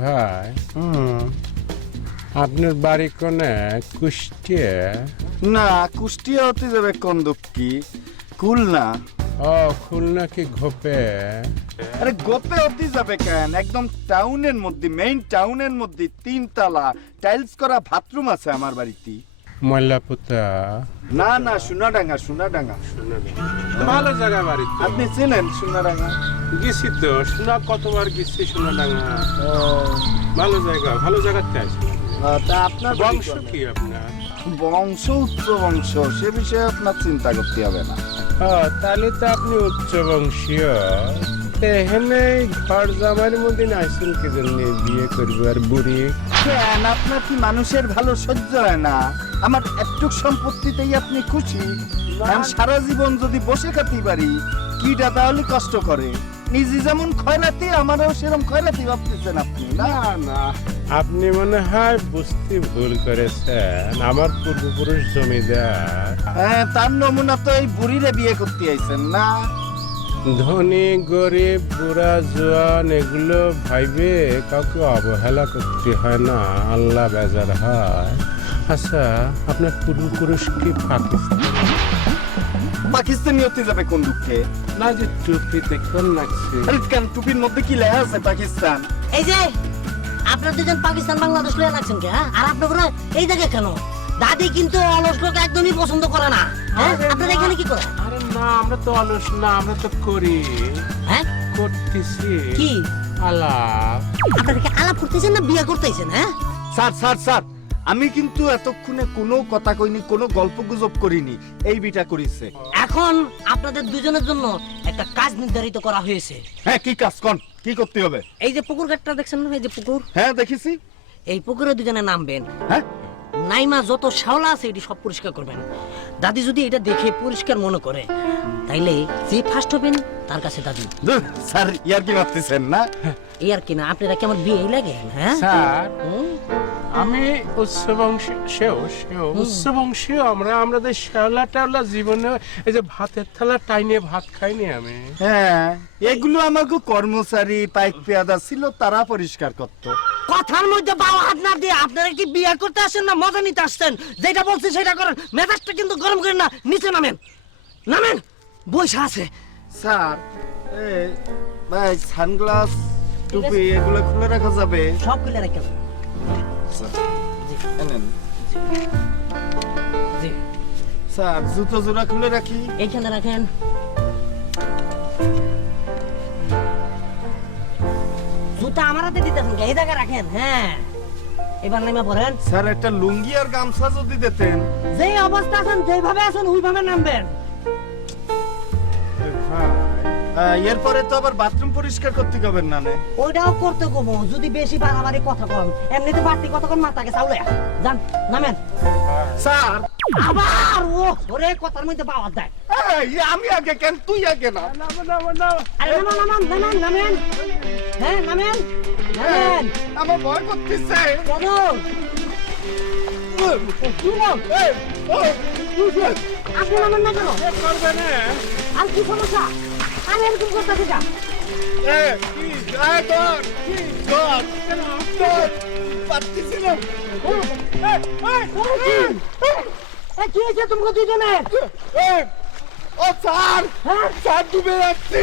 ভাই আপনার বাড়ি কোনে? কুষ্টিয়া? না, কুষ্টিয়া হতে যাবে কন্দকি, খুলনা। ও খুলনা কি ঘোপে? আরে গোপে হতে যাবে কেন? একদম টাউনের মধ্যে, মেইন টাউনের মধ্যে 3 তলা টাইলস করা বাথরুম আছে আমার বাড়িতে। ময়লাপুতা? না না, সোনাডাঙ্গা, সোনাডাঙ্গা। ভালো জায়গা বাড়ি তো। আপনি চেনেন সোনাডাঙ্গা? গেছি তো, শোনা কতবার গেছি সোনাডাঙ্গা। ভালো জায়গা, ভালো জায়গাতে আছে। তা আপনার বংশ কি আপনার? বংশ উচ্চ বংশ, সে বিষয়ে আপনার চিন্তা করতে হবে না। তাহলে তো আপনি উচ্চ বংশীয়। এখানে ঘর জামার মধ্যে আসছেন কি জন্য বিয়ে করবো? আর বুড়ি কেন, আপনার কি মানুষের ভালো সহ্য হয় না? আমার একটু সম্পত্তিতেই আপনি খুশি? আমি সারা জীবন যদি বসে খাতে পারি, কিটা তাহলে কষ্ট করে। নিজে যেমন খয়রাতি, আমারও সেরকম খয়রাতি ভাবতেছেন আপনি না? না, আপনি মনে হয় বুঝতে ভুল করেছেন। আমার পূর্বপুরুষ জমিদার। হ্যাঁ, তার নমুনা তো এই বুড়িরে বিয়ে করতে আইছেন না? ধনী গরিব বুড়া জোয়ান এগুলো ভাইবে কাউকে অবহেলা করতে হয় না, আল্লাহ বেজার হয়। আচ্ছা, আপনার পূর্বপুরুষ কি পাকিস্তান? পাকিস্তানি হতে যাবে কোন দুঃখে? না, যে টুপিতে কোন লাগছে? আরে কেন, টুপির মধ্যে কি লেখা আছে পাকিস্তান? এই যে আপনার দুজন পাকিস্তান বাংলাদেশ লয়ে লাগছেন কে? আর আপনারা এই জায়গায় কেন? দাদি কিন্তু অলস লোক একদমই পছন্দ করে না। হ্যাঁ, আপনারা এখানে কি করেন? আরে না, আমরা তো অলস না, আমরা তো করি, হ্যাঁ, করতেছি কি আলাপ। আপনারা কি আলাপ করতেছেন না বিয়ে করতেছেন? হ্যাঁ, স্যার স্যার স্যার, আমি কিন্তু এতক্ষণে কোনো কথা কইনি, কোনো গল্প গুজব করিনি। এই বিটা করিছে। এখন আপনাদের দুজনের জন্য একটা কাজ নির্ধারিত করা হয়েছে। হ্যাঁ, কি কাজ কোন? কি করতে হবে? এই যে পুকুর ঘাটটা দেখছেন না, এই যে পুকুর, হ্যাঁ দেখেছি। এই পুকুরে দুজনে নামবেন। হ্যাঁ, নাইমা যত শাওলা আছে এটি সব পরিষ্কার করবেন। দাদি যদি এটা দেখে পরিষ্কার মনে করে, তাইলে যে ফার্স্ট হবেন তার কাছে দাদি। ধুর, স্যার ইয়ার কি ভাবতেছেন না? এই আর কি না, আপনারা কি আমার বিয়ে লাগে? হ্যাঁ স্যার, হুম? আমি উচ্চবংশীয়, উচ্চবংশীয়। আমাদের শ্যাওলা টাওলা জীবনে এই যে ভাতের থালা টাইনে ভাত খাইনি আমি। হ্যাঁ, এগুলো আমাকে কর্মচারী পাইক পেয়াদা ছিল, তারা পরিষ্কার করতো। কথার মধ্যে বাবা হাত না দিয়ে আপনারা কি বিয়ে করতে আসেন না মজা নিতে আসছেন? যেটা বলছি সেটা করেন, মেজাজটা কিন্তু গরম করেন না। নিচে নামেন, নামেন, বৈশা আছে। স্যার, এই ভাই সানগ্লাস টুপি এগুলো খুলে রাখা যাবে? সব খুলে রাখেন। এনেন। জি, স্যার, জুতো জোড়া খুলে রাখি? এইখানে রাখেন। জুতা আমার হাতে দিতেছেন, এই জায়গায় রাখেন। হ্যাঁ, এবার নেমে পড়েন। স্যার, একটা লুঙ্গি আর গামছা যদি দিতেন। যে অবস্থা আছেন, যেভাবে আছেন ওইভাবে নামবেন। এরপরে তো আবার বাথরুম পরিষ্কার করতে হবেন না? ওইটাও করতে কমো, যদি বেশি বাড়াবাড়ি কথা কন। এমনিতে বাড়তি কথা কন, মাথাকে চাউলে যান, নামেন। স্যার, আবার ও ওরে কথার মধ্যে বাওয়াত দেয়। আমি আগে কেন, তুই আগে না? আরে নামান, নামেন। হ্যাঁ, নামেন, নামেন। আমার ভয় করতেছে। চলুন। আপনি নামেন না কেন? করবে না? আর কি সমস্যা? আমি এরকম করতেছি যা। পারতেছি না। কি হয়েছে তোমাকে দুজনের? ও স্যার, হ্যাঁ, স্যার ডুবে যাচ্ছে।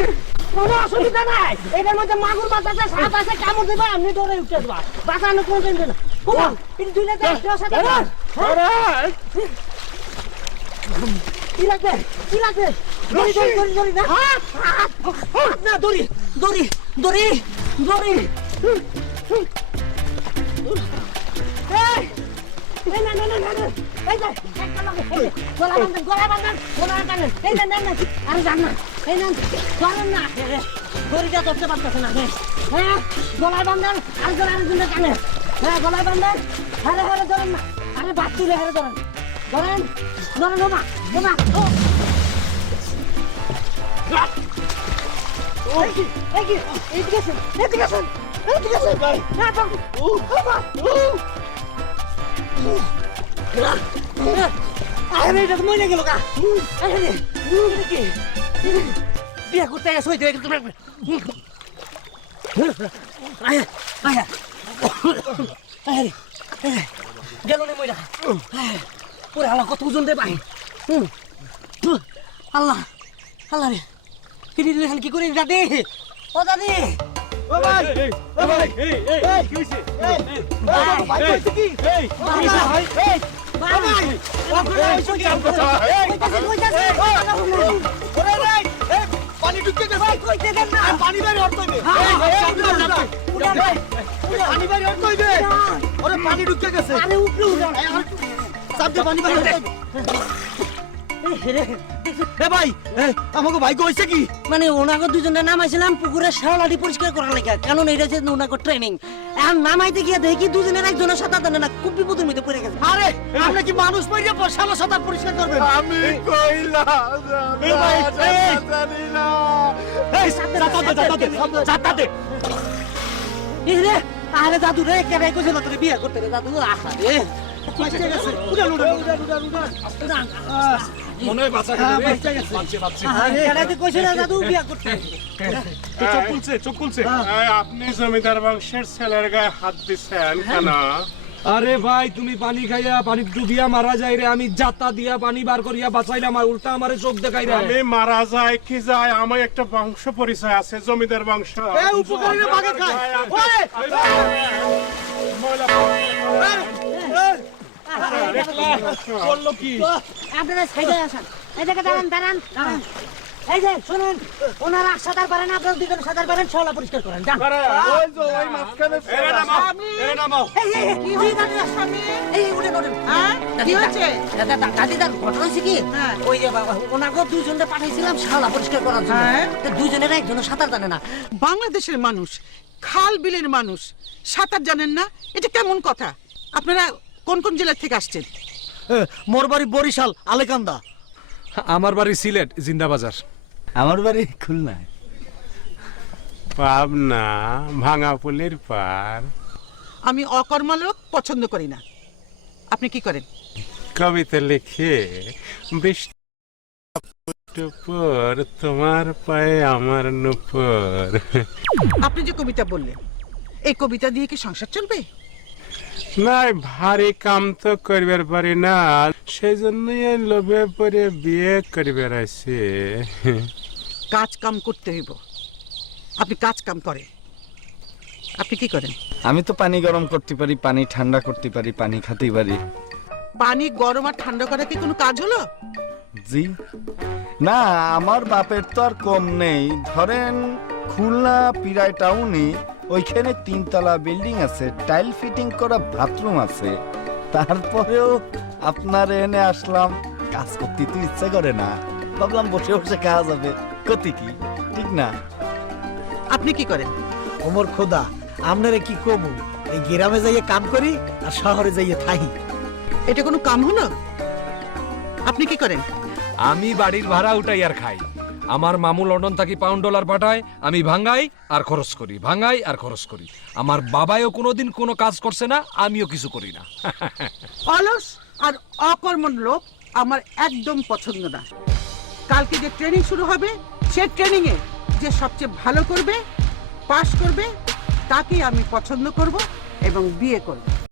কোনো অসুবিধা নাই। এটার মধ্যে মাগুর মাছ আছে, সাপ আছে, কামড় দেবা, আপনি দৌড়ে উঠে দেবা। বাঁচানো কোনো টেনশন না। কোমা, এটা দুই লাগবে, একটাও সাথে না। হ্যাঁ? কি লাগবে? কি লাগবে? দড়ি, না। না, দড়ি। এই, না। এই যে, একটা লাগে। এই যে, গলা বাঁধেন। এই যে, নেন। আরে যান না। এই নেন, ধরেন না। দড়িটা ধরতে পারতেছে না। হ্যাঁ, গলায় বাঁধেন, আরেকজনের কানে। হ্যাঁ, গলায় বাঁধেন। হারে ধরেন না। আরে বাদ তুলে হারে ধরেন। ধরেন, ওমা। এদিকে আসেন। হ্যাঁ, বাবু। আরে এটা তো মরে গেল গা। বিয়া করতে সইতে আয়া গেল নে মইরা পুরা আল্লাহ কত ওজন রে ভাই আল্লাহ আল্লাহ রে কি করি দাদি ও দাদি ও ভাই ও ভাই এই কি হইছে ভাই কইছে কি এই ভাই এই ভাই ওরে রে এই পানি ঢুকে গেছে ভাই কইতে দেন না পানি বাইরে হট কইবে পানি বাইরে হট কইবে ওরে পানি ঢুকে গেছে আরে উপরে উড়ান চাপ দে পানি বাইরে হট এ ভাই আমাকে ভাই কইছে কি মানে ওনাকে দুজনে নামাইছিলাম পুকুরে শেওলাটি পরিষ্কার করার লেগে কারণ এটা যে ওনাকে ট্রেনিং এখন নামাইতে গিয়ে দেখি দুজনের একজনের সাঁতার জানে না খুব বিপদের মধ্যে পড়ে গেছে আরে আপনি কি মানুষ পড়ে শালা সাঁতার পরিষ্কার করবেন আমি কইলাম এই ভাই জানি না এই সাঁতার দে রে আরে দাদু রে কেন কইছে না তোরে বিয়ে করতে রে দাদু আহা রে পয়সা গেছে উড়ান উড়ান মনে হয় বাঁচা গেছে আরে কেন কইছে না দাদু বিয়ে করতে চোখ খুলছে আপনি জমিদার বংশের ছেলের গায়ে হাত দিচ্ছেন কেন আরে ভাই তুমি পানি খাইয়া পানি ডুবিয়া মারা যায় রে আমি জাতা দিয়া পানি বার করিয়া বাঁচাইলাম আর উল্টা আমারে চোখ দেখাই রে আমি মারা যায় কি যায় আমার একটা বংশ পরিচয় আছে জমিদার বংশ এই উপকারীরা ভাগে খায় ওরে বললো কি আপনারা সাইডে আসেন এই দেখে দাঁড়ান দাঁড়ান দাঁড়ান এই যে শুনুন ওনারা সাঁতার পারেন আপনারা দুজন সাঁতার পারেন শেওলা পরিষ্কার করেন যান ওই যে ওই মাঝখানে এরে নামাও কি হয়ে দাদু সামনে এই উঠেন উঠেন কি হয়েছে দাদি দাদু ঘটনা হয়েছে কি ওই যে ওনাকে দুজনকে পাঠাইছিলাম শেওলা পরিষ্কার করার জন্য তো দুজনের একজনের সাঁতার জানে না বাংলাদেশের মানুষ খাল বিলের মানুষ সাঁতার জানেন না এটা কেমন কথা আপনারা কোন কোন জেলা থেকে আসছেন মোর বাড়ি বরিশাল আলেকান্দা আমার বাড়ি সিলেট জিন্দাবাজার আমার বাড়ি খুলনা পাবনা ভাঙা পুলের পার আমি অকর্মা লোক পছন্দ করি না আপনি কি করেন কবিতা লিখে বৃষ্টি উপর তোমার পায়ে আমার নুপুর আপনি যে কবিতা বললেন এই কবিতা দিয়ে কি সংসার চলবে নাই ভারী কাম তো করবার পারি না সেই জন্যই লোভে পরে বিয়ে করবার আছে কাজ কাম করতে হইব আপনি কাজ কাম করেন আপনি কি করেন আমি তো পানি গরম করতে পারি পানি ঠান্ডা করতে পারি পানি খেতে পারি পানি গরম আর ঠান্ডা করা কি কোনো কাজ হলো জি না আমার বাপের তো আর কম নেই ধরেন খুলনা পিরাই টাউনে ওইখানে 3 তলা বিল্ডিং আছে টাইল ফিটিং করা বাথরুম আছে তারপরেও আপনার এনে আসলাম কাজ করতে তো ইচ্ছা করে না ভাবলাম বসে বসে কাজ হবে কতি কি ঠিক না আপনি কি করেন ওমর খোদা আপনারে কি কমু এই গ্রামে যাইয়ে কাম করি আর শহরে যাইয়ে থাকি এটা কোনো কাম হলো আপনি কি করেন আমি বাড়ির ভাড়া উঠাই আর খাই আমার মামু লন্ডন থাকি পাউন্ড ডলার পাঠায় আমি ভাঙাই আর খরচ করি ভাঙাই আর খরচ করি আমার বাবাও কোনোদিন কোনো কাজ করছে না আমিও কিছু করি না অলস আর অকর্মণ লোক আমার একদম পছন্দ না কালকে যে ট্রেনিং শুরু হবে সে ট্রেনিং এ যে সবচেয়ে ভালো করবে পাস করবে তাকেই আমি পছন্দ করব এবং বিয়ে করব